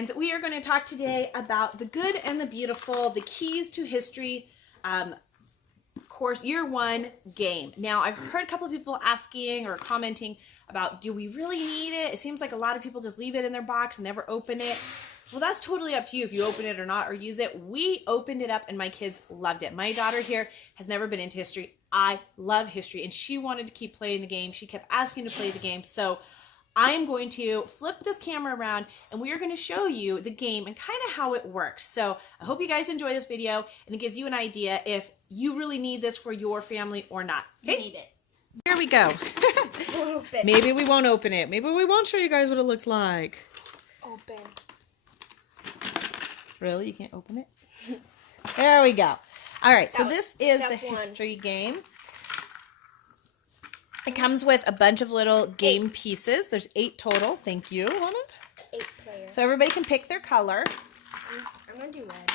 and we are going to talk today about the good and the beautiful, the keys to history course year 1 game. Now, I've heard a couple of people asking or commenting about, do we really need it? It seems like a lot of people just leave it in their box and never open it. Well, that's totally up to you if you open it or not, or use it. We opened it up and my kids loved it. My daughter here has never been into history. I love history, and she wanted to keep playing the game. She kept asking to play the game. So I am going to flip this camera around and we are going to show you the game and kind of how it works. So I hope you guys enjoy this video and it gives you an idea if you really need this for your family or not. Okay? You need it. Here we go. Maybe we won't open it. Maybe we won't show you guys what it looks like. Open. Really? You can't open it? There we go. All right. So this is the one. history game. It comes with a bunch of little game pieces. There's 8 total. Thank you, Lana. 8 players. So everybody can pick their color. I'm going to do red.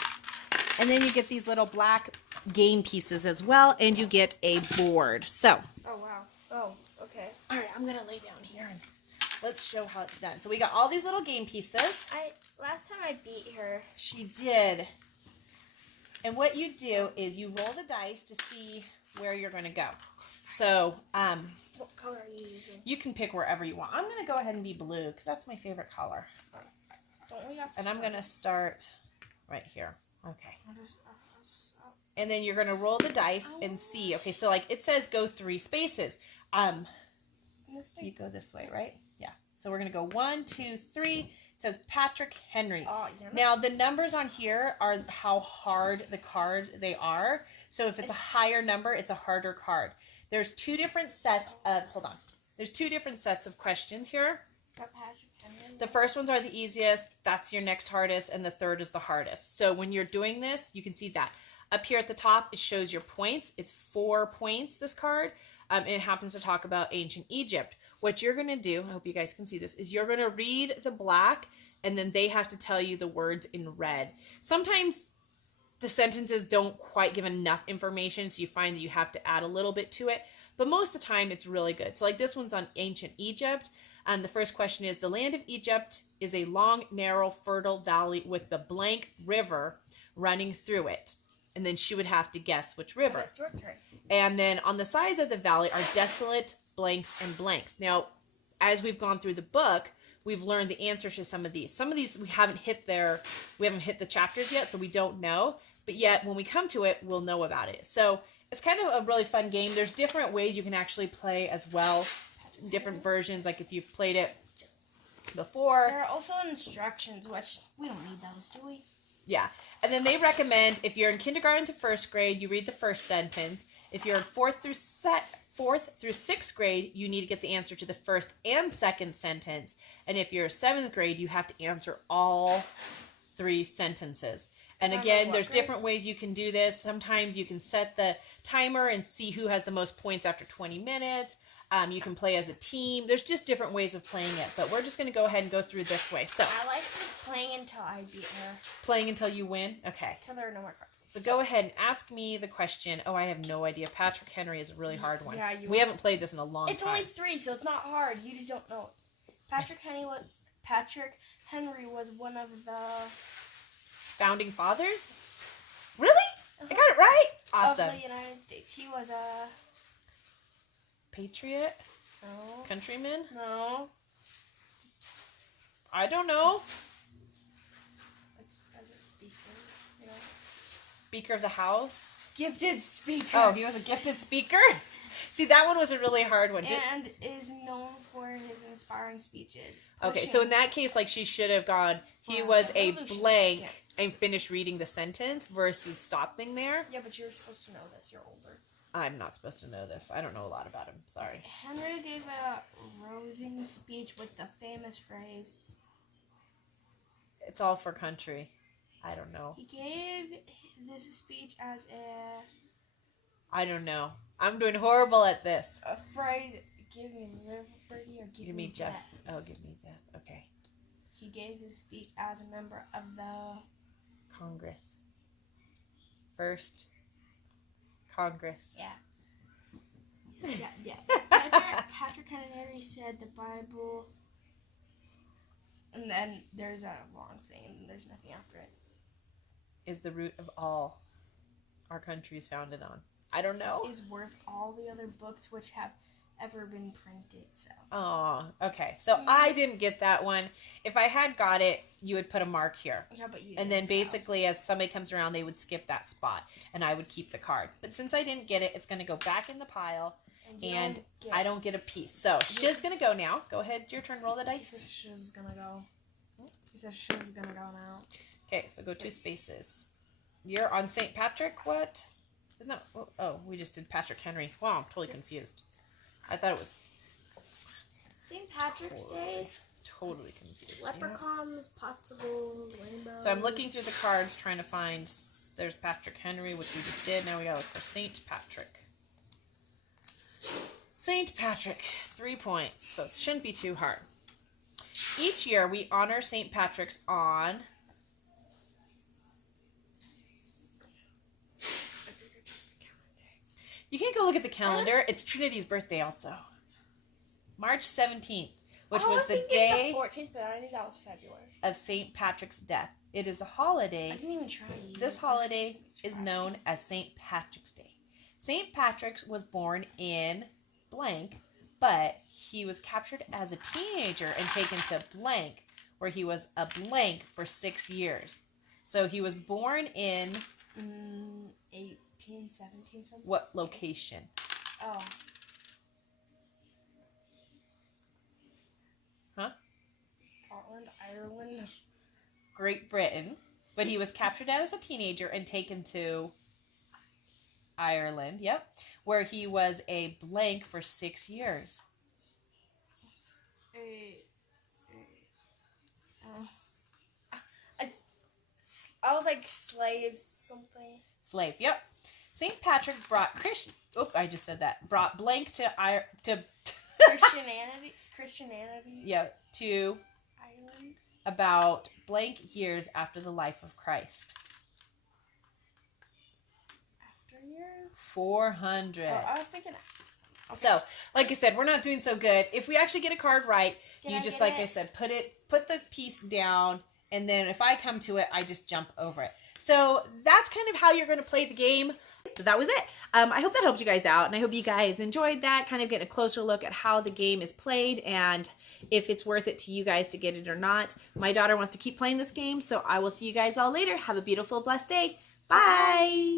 And then you get these little black game pieces as well. And you get a board. So. Oh, wow. Oh, okay. All right, I'm going to lay down here and let's show how it's done. So we got all these little game pieces. Last time I beat her. She did. And what you do is you roll the dice to see where you're going to go. So, what color are you using? You can pick wherever you want. I'm going to go ahead and be blue because that's my favorite color. Don't we have to And I'm going to start right here. Okay. And then you're going to roll the dice and see. Okay, so like it says go 3 spaces. You go this way, right? Yeah. So we're going to go 1, 2, 3. It says Patrick Henry. Now, the numbers on here are how hard the card they are. So if it's a higher number, it's a harder card. There's 2 different sets of, There's 2 different sets of questions here. The first ones are the easiest. That's your next hardest. And the third is the hardest. So when you're doing this, you can see that. Up here at the top, it shows your points. It's 4 points, this card. And it happens to talk about ancient Egypt. What you're going to do, I hope you guys can see this, is you're going to read the black, and then they have to tell you the words in red. Sometimes the sentences don't quite give enough information, so you find that you have to add a little bit to it. But most of the time, it's really good. So like this one's on ancient Egypt. And the first question is, the land of Egypt is a long, narrow, fertile valley with the blank river running through it. And then she would have to guess which river. Okay, it's your turn. And then on the sides of the valley are desolate blanks and blanks. Now, as we've gone through the book, we've learned the answer to some of these. Some of these we haven't hit the chapters yet, so we don't know. But yet, when we come to it, we'll know about it. So it's kind of a really fun game. There's different ways you can actually play as well. Different versions, like if you've played it before. There are also instructions, which we don't need those, do we? Yeah. And then they recommend, if you're in kindergarten to 1st grade, you read the first sentence. If you're in 4th through 6th grade, you need to get the answer to the first and second sentence. And if you're 7th grade, you have to answer all 3 sentences. And again, there's different ways you can do this. Sometimes you can set the timer and see who has the most points after 20 minutes. You can play as a team. There's just different ways of playing it. But we're just going to go ahead and go through this way. So I like just playing until I beat her. Playing until you win? Okay. Until there are no more cards. So go ahead and ask me the question. Oh, I have no idea. Patrick Henry is a really hard one. Yeah, we haven't played this in a long time. It's only 3, so it's not hard. You just don't know. Patrick Henry was one of the founding fathers? Really? I got it right? Awesome. Of the United States. He was a patriot? No. Countryman? No. I don't know. It's president, speaker, you know. Speaker of the House? Gifted speaker. Oh, he was a gifted speaker? See, that one was a really hard one. And is known for his inspiring speeches. Okay, so in that case, like, she should have gone, he was a blank and finished reading the sentence versus stopping there. Yeah, but you're supposed to know this. You're older. I'm not supposed to know this. I don't know a lot about him. Sorry. Henry gave a rousing speech with the famous phrase, "It's all for country." I don't know. He gave this speech as I don't know. I'm doing horrible at this. a phrase, give me liberty or give me death. death. Oh, give me death. Okay. He gave his speech as a member of the Congress. First Congress. Yeah. Patrick Henry said the Bible And then there's a long thing, and there's nothing after it. Is the root of all our country is founded on. I don't know. Is worth all the other books which have ever been printed. So. Oh, okay. So I didn't get that one. If I had got it, you would put a mark here. Yeah, but you. And then basically, as somebody comes around, they would skip that spot, and I would keep the card. But since I didn't get it, it's going to go back in the pile, and I don't get a piece. So Shiz's going to go now. Go ahead. It's your turn. Roll the dice. He says Shiz's going to go. He says Shiz's going to go now. Okay, so go 2 spaces. You're on St. Patrick. What? Isn't that? Oh, we just did Patrick Henry. Wow, I'm totally confused. I thought it was St. Patrick's Day. Totally confused. Leprechauns, pots of gold, rainbows. So I'm looking through the cards trying to find. There's Patrick Henry, which we just did. Now we gotta look for St. Patrick. St. Patrick, 3 points. So it shouldn't be too hard. Each year we honor St. Patrick's on. You can't go look at the calendar. It's Trinity's birthday also. March 17th, which was the day the 14th, but I knew that was February. Of St. Patrick's death. It is a holiday. I didn't even try. This holiday is known as St. Patrick's Day. St. Patrick was born in blank, but he was captured as a teenager and taken to blank, where he was a blank for 6 years. So he was born in 18, 17, something. What location? Oh. Huh? Scotland, Ireland. Great Britain. But he was captured as a teenager and taken to Ireland, yep, where he was a blank for 6 years. I was like slave something. Slave, yep. St. Patrick brought I just said that. Brought blank to Christianity. Yeah, to Ireland. About blank years after the life of Christ. After years? 400. Oh, I was thinking. Okay. So, like I said, we're not doing so good. If we actually get a card right, I said, put the piece down, and then if I come to it, I just jump over it. So that's kind of how you're going to play the game. So that was it. I hope that helped you guys out, and I hope you guys enjoyed that, kind of getting a closer look at how the game is played and if it's worth it to you guys to get it or not. My daughter wants to keep playing this game, so I will see you guys all later. Have a beautiful, blessed day. Bye!